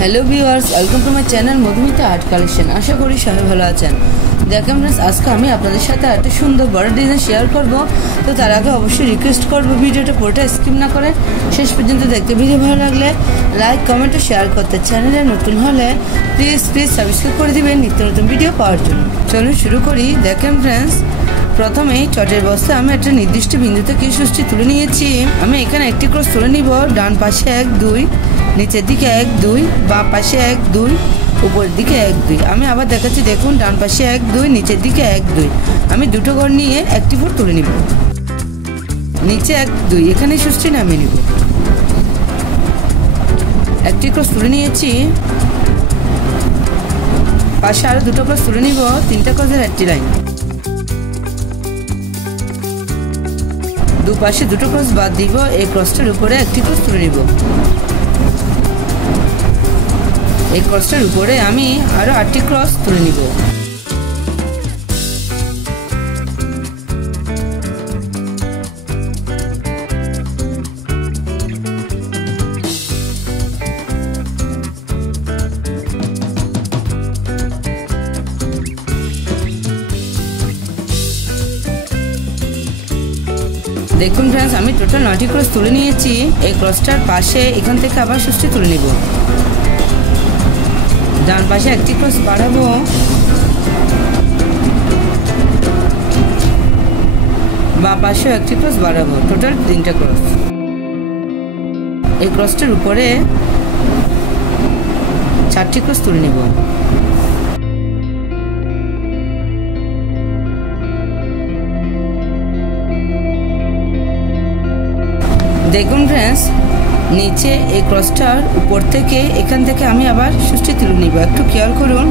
Hello viewers, welcome to my channel Madhumita art collection. আশা করি সবাই ভালো আছেন। দেখেন ফ্রেন্ডস, আজকে আমি আপনাদের সাথে একটা সুন্দর বড় ডিজাইন শেয়ার করব। তো তার আগে অবশ্যই রিকোয়েস্ট করব ভিডিওটা পুরোটা স্কিপ না করে শেষ পর্যন্ত দেখতে। ভিডিও ভালো লাগলে লাইক, কমেন্ট ও শেয়ার করতে। চ্যানেলে নতুন হলে প্লিজ সাবস্ক্রাইব করে দিবেন নিত্য নতুন ভিডিও পাওয়ার জন্য। চলুন শুরু করি। দেখেন ফ্রেন্ডস, প্রথমেই চটের বস্তা আমি একটা নির্দিষ্ট বিন্দু থেকে সুষ্টি তুলে নিয়েছি। আমি এখানে একটি ক্রস তুলে নিব। ডান পাশে 1 2, নিচের দিকে 1 2, বাম পাশে 1 2, উপরের দিকে 1 2। আমি আবার দেখাচ্ছি, দেখুন ডান পাশে 1 2, নিচের দিকে 1 2। আমি দুটো ঘর নিয়ে একটি ফুট তুলে নিব। নিচে 1 2, এখানে সুষ্টি নামিয়ে নিব। একটি ক্রস তুলে নিয়েছি, পাশে আরো দুটো ক্রস তুলে নিব। 3টা ক্রসের একটি লাইন, দুপাশে দুটো ক্রস বাদ দিব। এই ক্রসটার উপরে একটি ক্রস তুলে নিব। এই ক্রসটার উপরে আমি আরো 8টি ক্রস তুলে নিব। দেখুন ফ্রেন্ডস, আমি টোটাল 9টি ক্রস তুলে নিয়েছি। এই ক্রসটার পাশে এখান থেকে আবার সুষ্টি তুলে নিব। ডান পাশে একটি ক্রস বাড়াবো, বাম পাশেও একটি ক্রস বাড়াবো। টোটাল 3টা ক্রস। এই ক্রসটার উপরে 4টি ক্রস তুলে নিব। দেখুন ফ্রেন্ডস, নিচে এই ক্রসটার উপর থেকে এখান থেকে আমি আবার সুষ্টি তুলে নিব। একটু খেয়াল করুন,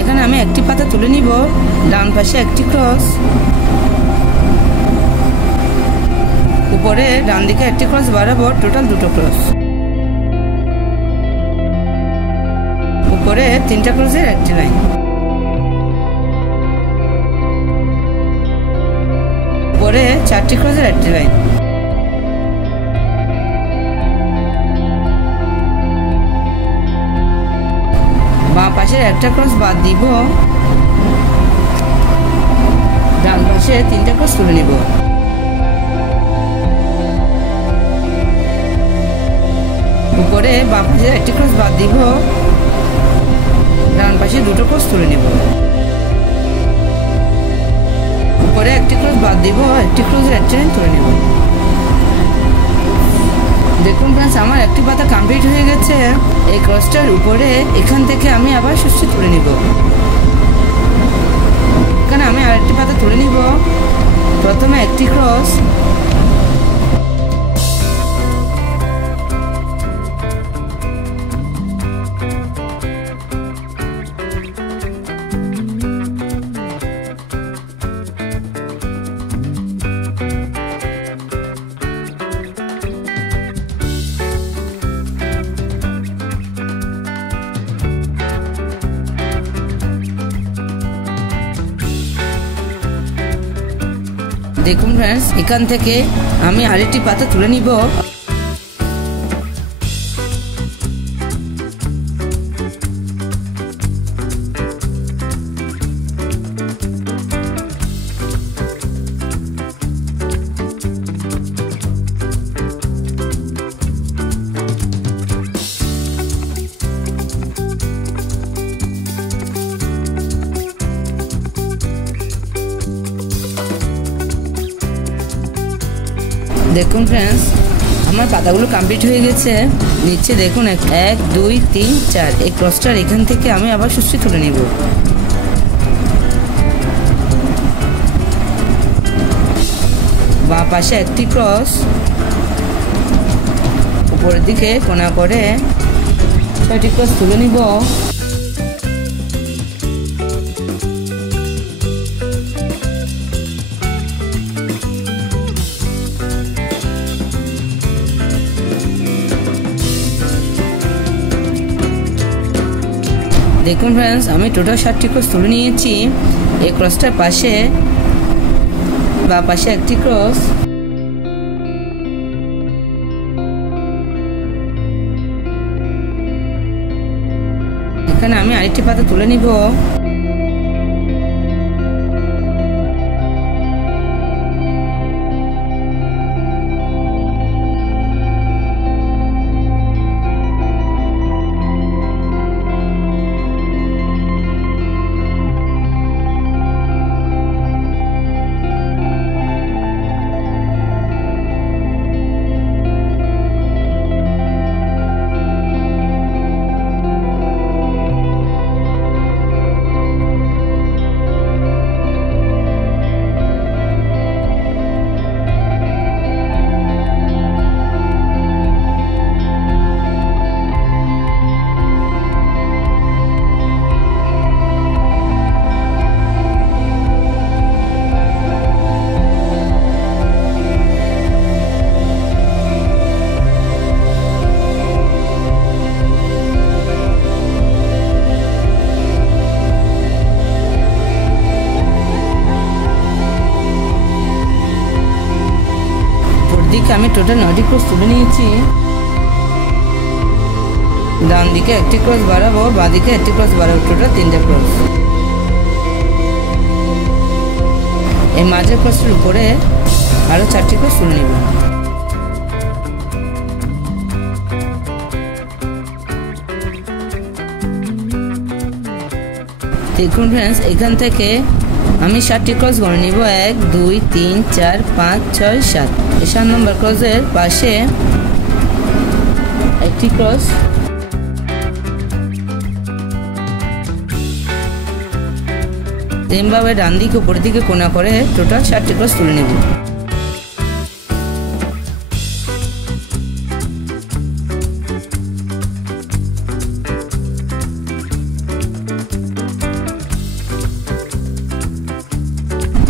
এখানে আমি একটি পাতা তুলে নিব। ডান পাশে একটি ক্রস, উপরে ডান দিকে একটি ক্রস বাড়াবো। টোটাল 2টো ক্রস। উপরে 3টা ক্রসের একটি লাইন, উপরে 4টি ক্রসের একটি লাইন, বাম পাশের একটা ক্রস বাদ দিব। ডান পাশে 3টা ক্রস তুলে নিব। উপরে বাম পাশে একটি ক্রস বাদ দিব। ডান পাশে 2টো ক্রস তুলে নিব। উপরে একটি ক্রস বাদ দিব, একটি ক্রসের একটি লাইন তুলে নেব। দেখুন ফ্রেন্ডস, আমার একটি পাতা কমপ্লিট হয়ে গেছে। এই ক্রসটার উপরে এখান থেকে আমি আবার সুষ্টি তুলে নিব। এখানে আমি আরেকটি পাতা তুলে নিব। প্রথমে একটি ক্রস, দেখুন ফ্রেন্ডস, এখান থেকে আমি আরেকটি পাতা তুলে নিব। দেখুন ফ্রেন্ডস, আমার পাতাগুলো কমপ্লিট হয়ে গেছে। নিচে দেখুন 1 2 3 4। এই ক্রসটার এখান থেকে আমি আবার সুষ্টি তুলে নিব। বাম পাশে একটি ক্রস, উপরের দিকে কোণা করে 6টি ক্রস তুলে নিব। দেখুন ফ্রেন্ডস, আমি টোটাল 7টি ক্রস তুলে নিয়েছি। এই ক্রসটার পাশে বা পাশে একটি ক্রস, এখানে আমি আরেকটি পাতা তুলে নিব। দিকে আমি টোটাল 9টি ক্রস তুলে নিয়েছি। ডান দিকে একটি ক্রস বাড়াবো, বাঁ দিকে একটি ক্রস বাড়াবো, টোটাল 3টা ক্রস। এই মাঝের ক্রসের উপরে আরো 4টি ক্রস তুলে নিব। দেখুন ফ্রেন্ডস, এখান থেকে আমি 7টি ক্রস গণে নিব। 1 2 3 4 5 6 7। এই 7 নম্বর ক্রসের পাশে একটি ক্রস, এমভাবে ডান দিকে উপরের দিকে কোণা করে টোটাল 7টি ক্রস তুলে নেব।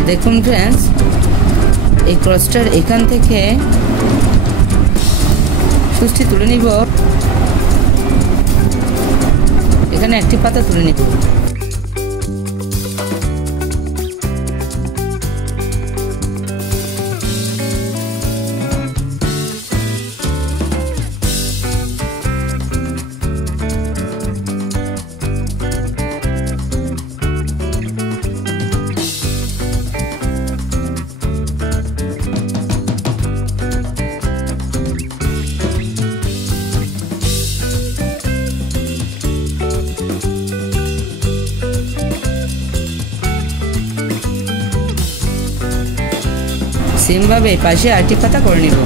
দেখুন ফ্রেন্ডস, এই ক্রসটার এখান থেকে সুষ্ঠি তুলে নিব। এখানে একটি পাতা তুলে নিব। সেম ভাবে পাশে আরেকটি পাতা করে নিব।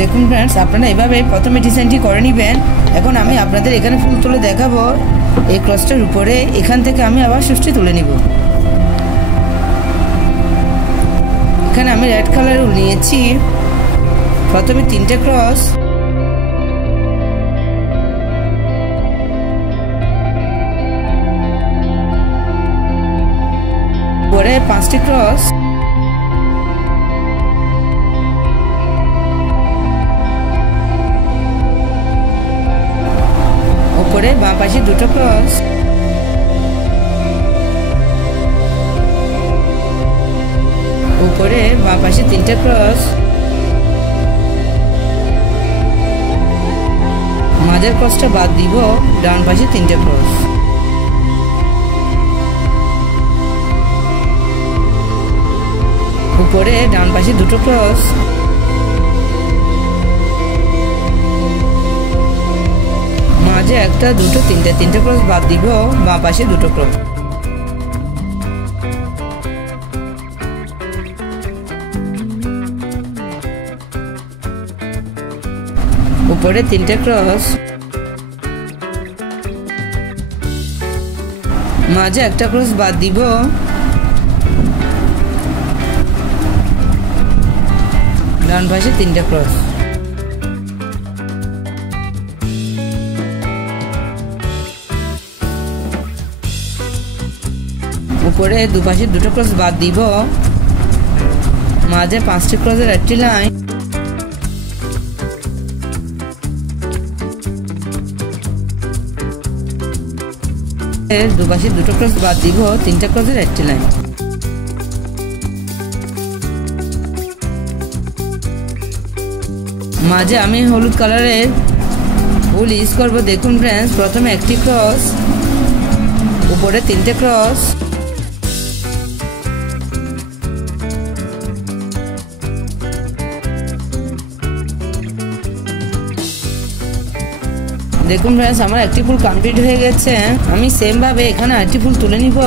দেখুন ফ্রেন্ডস, আপনারা এভাবে প্রথমে ডিজাইনটি করে নেবেন। এখন আমি আপনাদের এখানে ফুল তুলে দেখাবো। এই ক্রসটার উপরে এখান থেকে আমি আবার সুষ্ঠি তুলে নিব। এখানে আমি রেড কালার উল নিয়েছি। প্রথমে 3টে ক্রস, পরে 5টি ক্রস, উপরে বাঁ পাশে 2টো ক্রস, উপরে বাঁ পাশে 3টে ক্রস, মাঝের ক্রসটা বাদ দিব, ডান পাশে 3টে ক্রস, উপরে ডান পাশে 2টো ক্রস, মাঝে 1টা 2টো 3টে ক্রস বাদ দিব, বাঁ পাশে 2টো ক্রস। উপরে 3টে ক্রস, মাঝে 1টা ক্রস বাদ দিব, ডান পাশে 3টে ক্রস। উপরে দুপাশে 2টো ক্রস বাদ দিব, মাঝে 5টি ক্রসের একটি লাইন। দুপাশে 2টো ক্রস বাদ দিব, 3টে ক্রসের একটি লাইন। মাঝে আমি হলুদ কালারের উল ইউজ করবো। দেখুন ফ্রেন্ডস, প্রথমে একটি ক্রস, উপরে 3টে ক্রস, দেখুন ফ্রেন্ডস আমার একটি ফুল কমপ্লিট হয়ে গেছে। আমি সেম ভাবে এখানে আরেকটি ফুল তুলে নিব।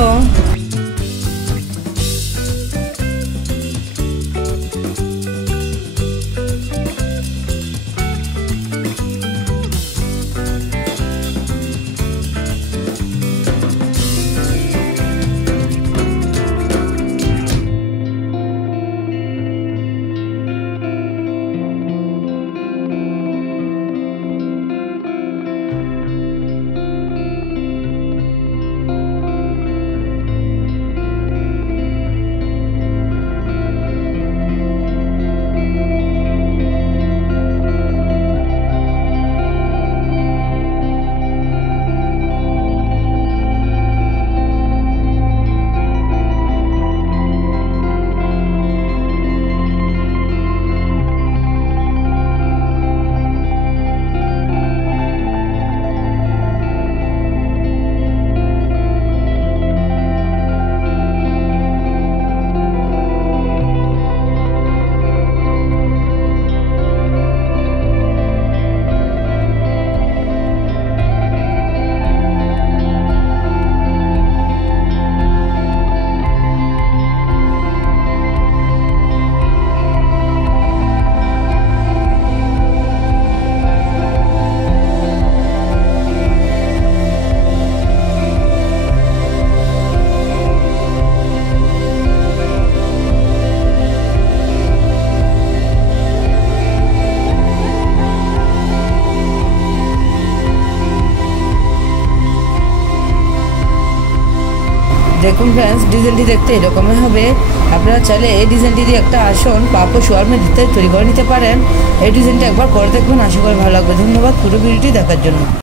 দেখুন ফ্রেন্ডস, ডিজাইনটি দেখতে এরকমই হবে। আপনারা চাইলে এই ডিজাইনটি দিয়ে একটা আসন পাপো শোয়ার মেট ইত্যাদি তৈরি করে নিতে পারেন। এই ডিজাইনটা একবার করে দেখবেন, আশা করি ভালো লাগবে। ধন্যবাদ পুরো ভিডিওটি দেখার জন্য।